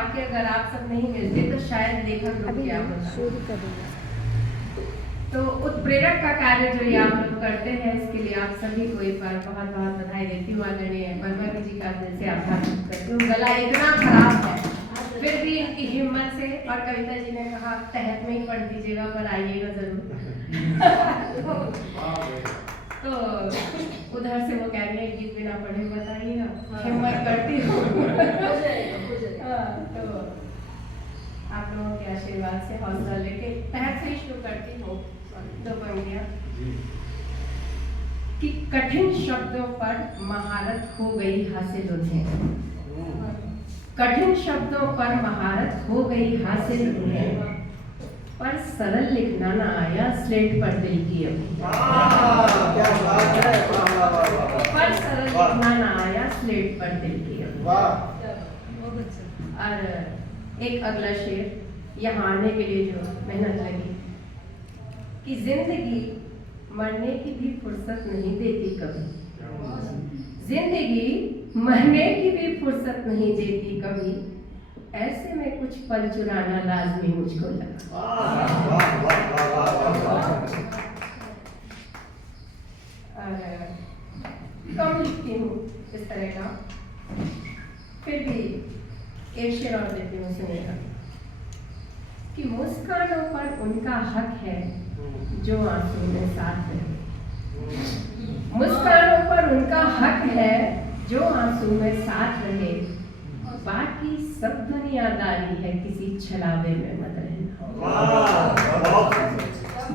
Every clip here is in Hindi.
आके अगर आप सब नहीं मिलते तो शायद लेखक लोग क्या होता। तो उत्प्रेरक का कार्य जो ये आप लोग करते हैं इसके लिए आप सभी को एक बार बहुत बहुत बधाई देती हूँ। आदरणीय बनवारी जी का दिल से आभार व्यक्त करती हूँ। गला इतना खराब है फिर भी इनकी हिम्मत से, और कविता जी ने कहा तहत में ही पढ़ दीजिएगा पर आइएगा जरूर। तो उधर से वो कह रही है गीत बिना पढ़े बताइएगा, हिम्मत करती हूँ। तो आप लोगों के आशीर्वाद से हौसला लेके तहत से शुरू करती हूँ। दो पंक्तियाँ कि कठिन शब्दों पर महारत हो गई हासिल उन्हें, कठिन शब्दों पर महारत हो गई हासिल उन्हें, पर सरल लिखना ना आया स्लेट पर दिल की अभी। पर सरल लिखना ना आया स्लेट पर दिल की अभी। और एक अगला शेर यहाँ आने के लिए जो मेहनत लगी कि जिंदगी मरने की भी फुर्सत नहीं देती कभी, जिंदगी मरने की भी फुर्सत नहीं देती कभी, ऐसे में कुछ पल चुराना लाजमी मुझको लगा। कम लिखती हूँ इस तरह का, फिर भी एक शेर और देती हूँ सुनिएगा कि मुस्कानों पर उनका हक है जो आंसू में साथ रहे, मुस्कानों पर उनका हक है जो आंसू में साथ रहे, बाकी सब दुनियादारी है किसी छलावे में मत रहना,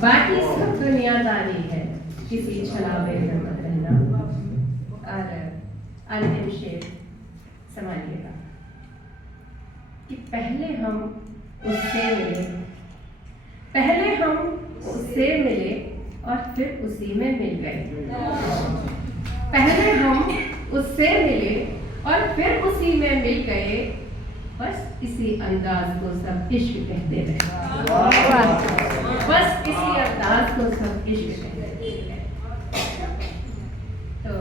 बाकी सब दुनियादारी है किसी छलावे में मत रहना। और अंतिम शेर संभालिएगा कि पहले हम उससे मिले, पहले हम उससे मिले और फिर उसी में मिल गए, पहले हम उससे मिले और फिर उसी में मिल गए, बस इसी अंदाज को सब इश्क कहते रहे, बस इसी अंदाज को सब इश्क कहते रहे। तो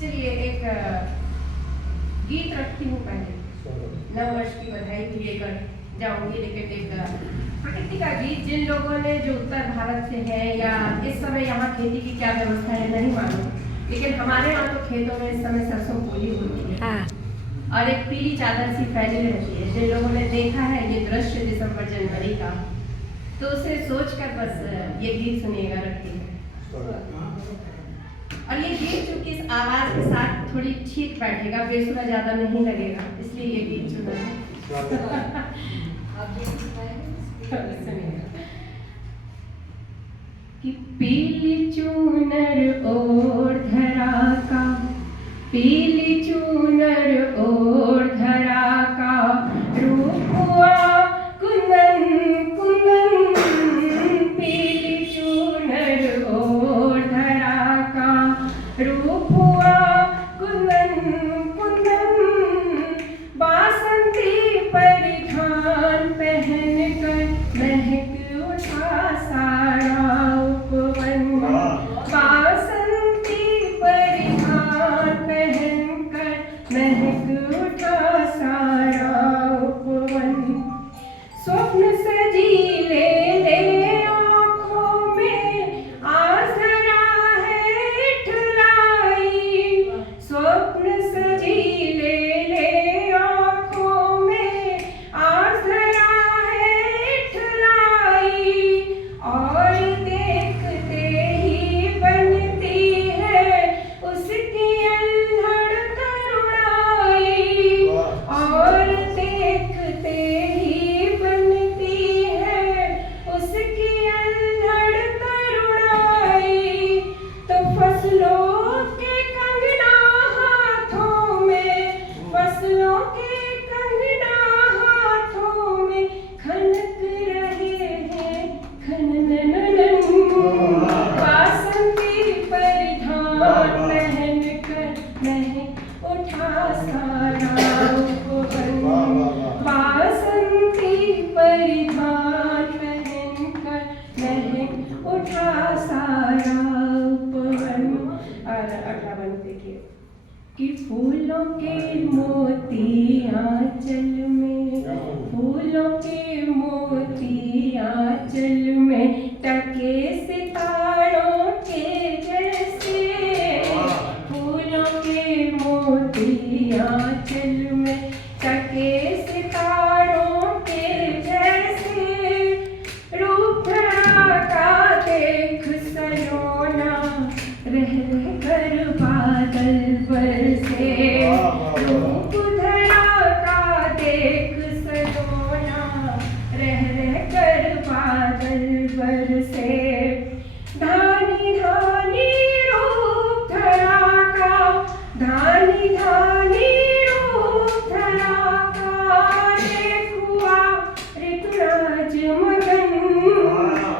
चलिए एक गीत रखती हूँ, पहले नववर्ष की बधाई भी लेकर जाऊंगी, लेकिन एक प्रकृति का गीत जिन लोगों ने जो उत्तर भारत से है या इस समय यहाँ खेती की क्या व्यवस्था है नहीं मालूम, लेकिन हमारे यहाँ तो खेतों में इस समय सरसों बोली होती है और एक पीली चादर सी फैली रहती है। जिन लोगों ने देखा है ये दृश्य दिसंबर जनवरी का, तो उसे सोचकर बस ये गीत सुनिएगा रखिए। और ये गीत चूंकि इस आवाज के साथ थोड़ी ठीक बैठेगा, बेसुरा ज्यादा नहीं लगेगा, इसलिए ये गीत चुना है। कि पीली चूनर ओढ़ धरा का, पीली चूनर ओढ़ धरा का, रूप हुआ कुंदन कुंदन, पीली चूनर ओढ़ धरा का, रूप हुआ कुंदन कुंदन, बासंती परिधान पहन कर महक उठा सारा उपवन, बासंती परिधान पहन कर महक उठा सारा उपवन, स्वप्न सजीले ले आँखों में आजरा है इठलाई, स्वप्न सजीले ले आँखों में आजरा है इठलाई, और देखते ही बनती है उसकी अल्हड़ करुणाई, और देखते ही बनती के मोती आंचल में, फूलों के मोती आंचल में, टके सितारों के जैसे। फूलों के मोती आंचल में, टके सितारों के जैसे। रूप धरा का देख सलोना, रह रह कर बादल बरसे। रूप धरा का देख सलोना, रह रह कर बादल बरसे। धानी धानी रूप धरा का, धानी धानी रूप धरा का, देखुआ ऋतुराज मगन।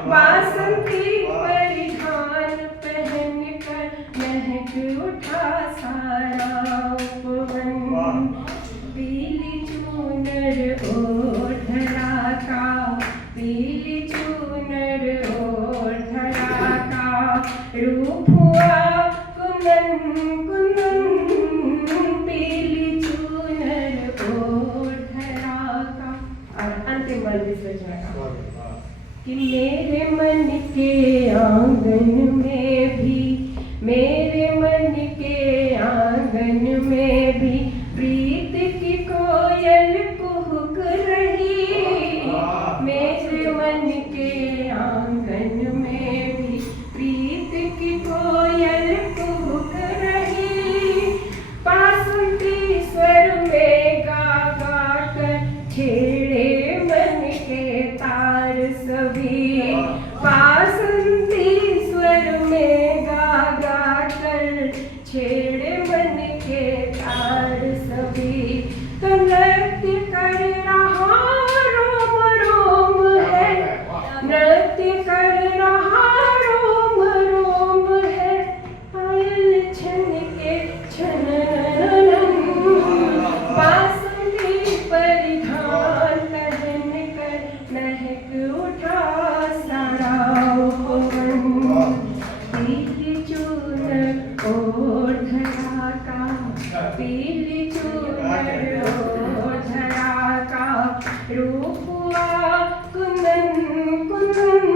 वासंती परिधान पहन कर, महक उठा सारा उपवन। पीली चूनर ओढ़ धरा का, पीली चूनर ओढ़ धरा का, रूप हुआ कुंदन कुंदन। पीली चूनर ओढ़ धरा का। और अंतिम बंद इस रचना का कि मेरे मन के आंगन में भी, मेरे मन के आंगन में भी, प्रीत की कोयल कुहुक रही। मेरे मन के आंगन में भी, प्रीत की कोयल कुहुक रही। बांसुरी स्वर में गा गा कर, छेड़े मन के तार सभी। बांसुरी स्वर में गा गा कर, छेड़े मन के तार सभी। तो नृत्य कर रहा रोम रोम है, नृत्य कर रहा रोम रोम है। पायल छन के छननन, बांसुरी परिधान पहन कर, महक उठा सारा उपवन। पीली चूनर ओढ़ धरा का, पीली चूनर ओढ़ धरा का, रूप हुआ कुंदन कुंदन।